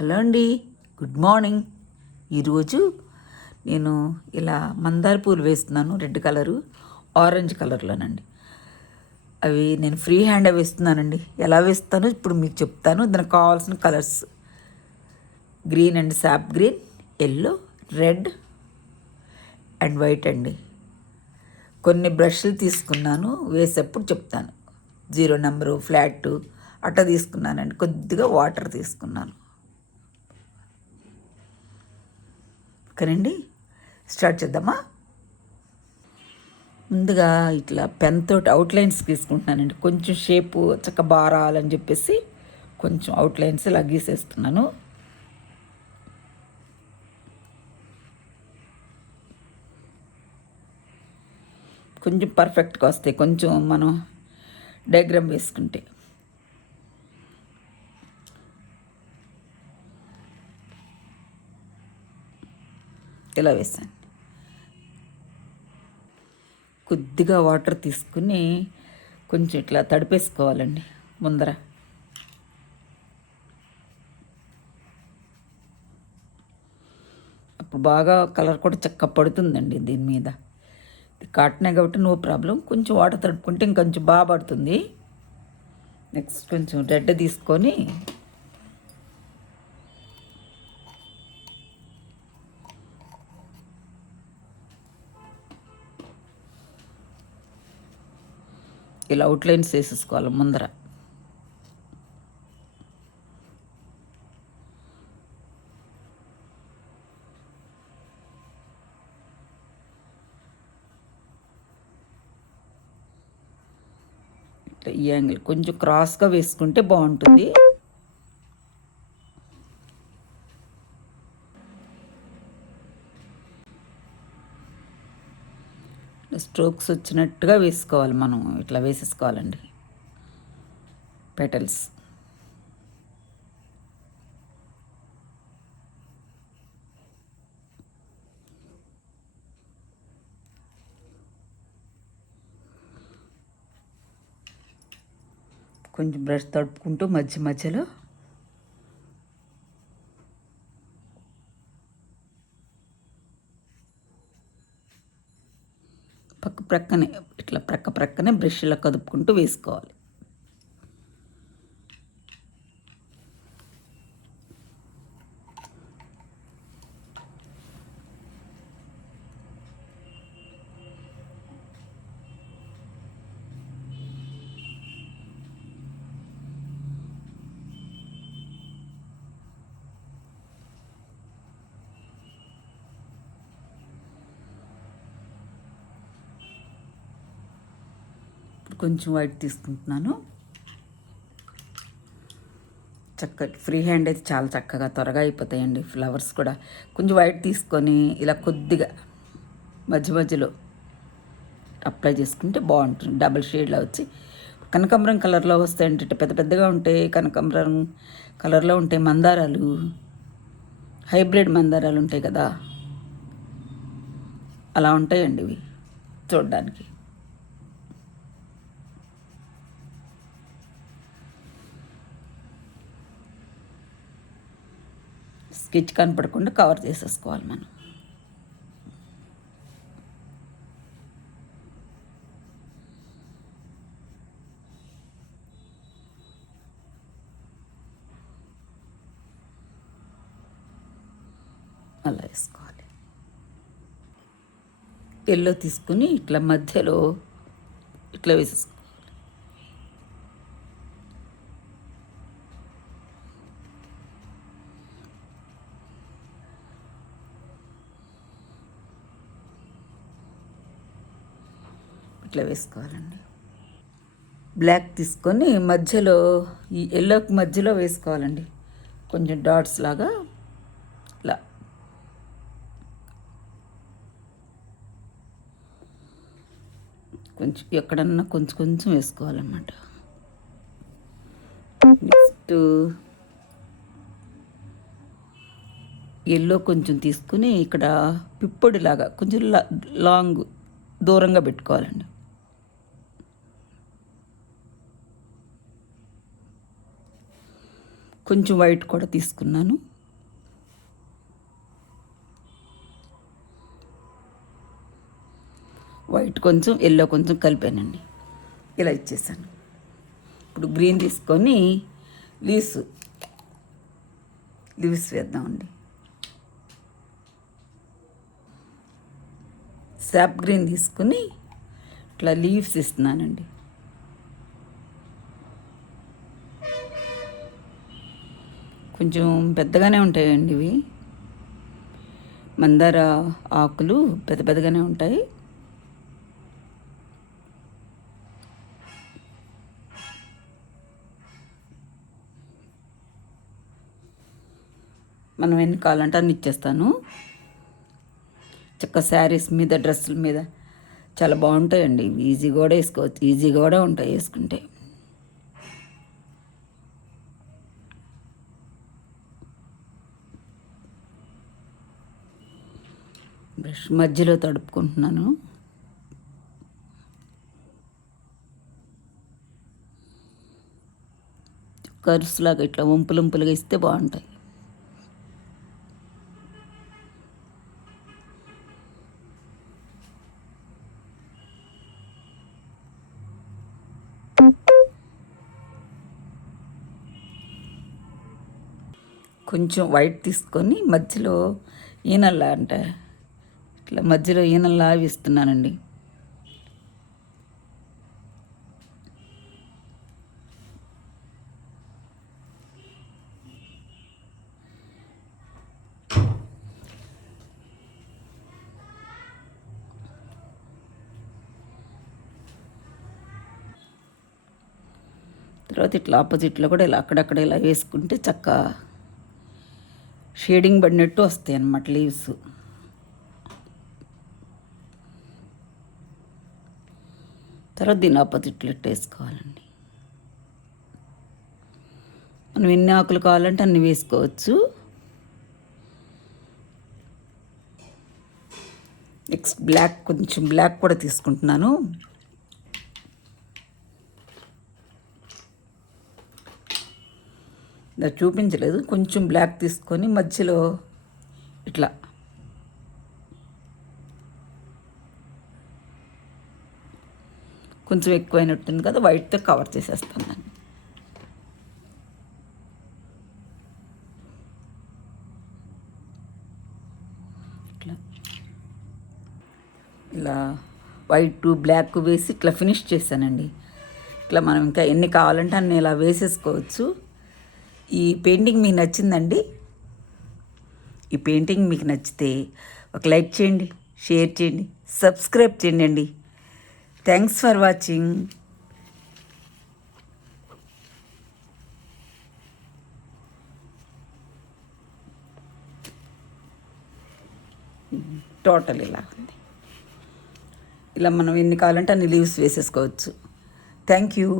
Hello అండి, good morning. ఈరోజు నేను ఇలా మందార పూలు వేస్తున్నాను. రెడ్ కలరు, ఆరెంజ్ కలర్లోనండి. అవి నేను ఫ్రీ హ్యాండ్ వేస్తున్నానండి. ఎలా వేస్తానో ఇప్పుడు మీకు చెప్తాను. దానికి కావాల్సిన colours green and sap green, yellow, red and white అండి. కొన్ని బ్రష్లు తీసుకున్నాను, వేసేప్పుడు చెప్తాను. 0 నెంబరు, ఫ్లాట్ అట్లా తీసుకున్నానండి. కొద్దిగా వాటర్ తీసుకున్నాను. ఓకేనండి, స్టార్ట్ చేద్దామా. ముందుగా ఇట్లా పెన్ తోటి అవుట్లైన్స్ తీసుకుంటున్నానండి. కొంచెం షేపు చక్క బాగా రావాలని చెప్పేసి కొంచెం అవుట్లైన్స్ ఇలా గీసేస్తున్నాను. కొంచెం పర్ఫెక్ట్గా వస్తాయి కొంచెం మనం డయాగ్రామ్ వేసుకుంటే. ఇలా వేసాను. కొద్దిగా వాటర్ తీసుకుని కొంచెం ఇట్లా తడిపేసుకోవాలండి ముందర. అప్పుడు బాగా కలర్ కూడా చక్కగా పడుతుందండి దీని మీద. కాటనే కాబట్టి నో ప్రాబ్లం. కొంచెం వాటర్ తడుపుకుంటే ఇంకొంచెం బాగా పడుతుంది. నెక్స్ట్ కొంచెం రెడ్ తీసుకొని ఇలా అవుట్లైన్స్ వేసేసుకోవాలి ముందర. ఇట్లా ఈ యాంగిల్ కొంచెం క్రాస్గా వేసుకుంటే బాగుంటుంది. స్ట్రోక్స్ వచ్చినట్టుగా వేసుకోవాలి మనం. ఇట్లా వేసేసుకోవాలండి పెటల్స్. కొంచెం బ్రష్ తడుపుకుంటూ మధ్య మధ్యలో ప్రక్కనే ఇట్లా ప్రక్కనే బ్రష్ ఇలా కదుపుకుంటూ వేసుకోవాలి. కొంచెం వైట్ తీసుకుంటున్నాను. చక్కటి ఫ్రీ హ్యాండ్ అయితే చాలా చక్కగా త్వరగా అయిపోతాయండి ఫ్లవర్స్ కూడా. కొంచెం వైట్ తీసుకొని ఇలా కొద్దిగా మధ్య మధ్యలో అప్లై చేసుకుంటే బాగుంటుంది. డబుల్ షేడ్లో వచ్చి కనకాంబరం కలర్లో వస్తాయంటే పెద్ద పెద్దగా ఉంటాయి. కనకాంబరం కలర్లో ఉంటాయి మందారాలు, హైబ్రిడ్ మందారాలు ఉంటాయి కదా, అలా ఉంటాయండి ఇవి చూడడానికి. స్కెచ్ కనపడకుండా కవర్ చేసేసుకోవాలి మనం. అలా వేసుకోవాలి. ఎల్లో తీసుకుని ఇట్లా మధ్యలో ఇట్లా వేసేసుకోవాలి. ఇట్లా వేసుకోవాలండి. బ్లాక్ తీసుకొని మధ్యలో ఈ ఎల్లోకి మధ్యలో వేసుకోవాలండి. కొంచెం డాట్స్ లాగా ఇలా. కొంచెం ఎక్కడన్నా కొంచెం కొంచెం వేసుకోవాలన్నమాట. నెక్స్ట్ ఎల్లో కొంచెం తీసుకుని ఇక్కడ పిప్పొడిలాగా కొంచెం లాంగ్ దూరంగా పెట్టుకోవాలండి. కొంచెం వైట్ కూడా తీసుకున్నాను. వైట్ కొంచెం ఎల్లో కొంచెం కలిపానండి. ఇలా ఇచ్చేసాను. ఇప్పుడు గ్రీన్ తీసుకొని లీవ్స్ వేద్దామండి. సాప్ గ్రీన్ తీసుకుని ఇట్లా లీవ్స్ ఇస్తున్నానండి. కొంచెం పెద్దగానే ఉంటాయండి ఇవి. మందార ఆకులు పెద్ద పెద్దగానే ఉంటాయి. మనం ఎన్ని కావాలంటే అన్ని ఇచ్చేస్తాను. చక్క శారీస్ మీద, డ్రెస్సుల మీద చాలా బాగుంటాయండి. ఈజీగా కూడా వేసుకోవచ్చు, ఈజీగా కూడా ఉంటాయి వేసుకుంటే. బ్రష్ మధ్యలో తడుపుకుంటున్నాను. కర్వ్స్లాగా ఇట్లా వంపులుగా ఇస్తే బాగుంటాయి. కొంచెం వైట్ తీసుకొని మధ్యలో ఈనల్లా అంటే ఇట్లా మధ్యలో ఈనల్లా ఇస్తున్నానండి. తర్వాత ఇట్లా ఆపోజిట్లో కూడా ఇలా అక్కడక్కడ ఇలా వేసుకుంటే చక్కగా షేడింగ్ పడినట్టు వస్తాయి అన్నమాట లీవ్స్. తర్వాత దీని ఆపోజిట్లో ఇట్లా వేసుకోవాలండి. మనం ఎన్ని ఆకులు కావాలంటే అన్ని వేసుకోవచ్చు. నెక్స్ట్ కొంచెం బ్లాక్ కూడా తీసుకుంటున్నాను. చూపించలేదు. కొంచెం బ్లాక్ తీసుకొని మధ్యలో ఇట్లా కొంచెం ఎక్కువైనట్టుంది కదా, వైట్తో కవర్ చేసేస్తాను దాన్ని. ఇట్లా ఇలా వైట్ బ్లాక్ వేసి ఇట్లా ఫినిష్ చేశానండి. ఇట్లా మనం ఇంకా ఎన్ని కావాలంటే అన్ని ఇలా వేసేసుకోవచ్చు. ఈ పెయింటింగ్ మీకు నచ్చిందండి? ఈ పెయింటింగ్ మీకు నచ్చితే ఒక లైక్ చేయండి, షేర్ చేయండి, సబ్స్క్రైబ్ చేయండి. Thanks for watching. టోటల్ ఇలా ఉంది. ఇలా మనం ఎన్ని కావాలంటే అన్ని లీవ్స్ వేసేసుకోవచ్చు. Thank you.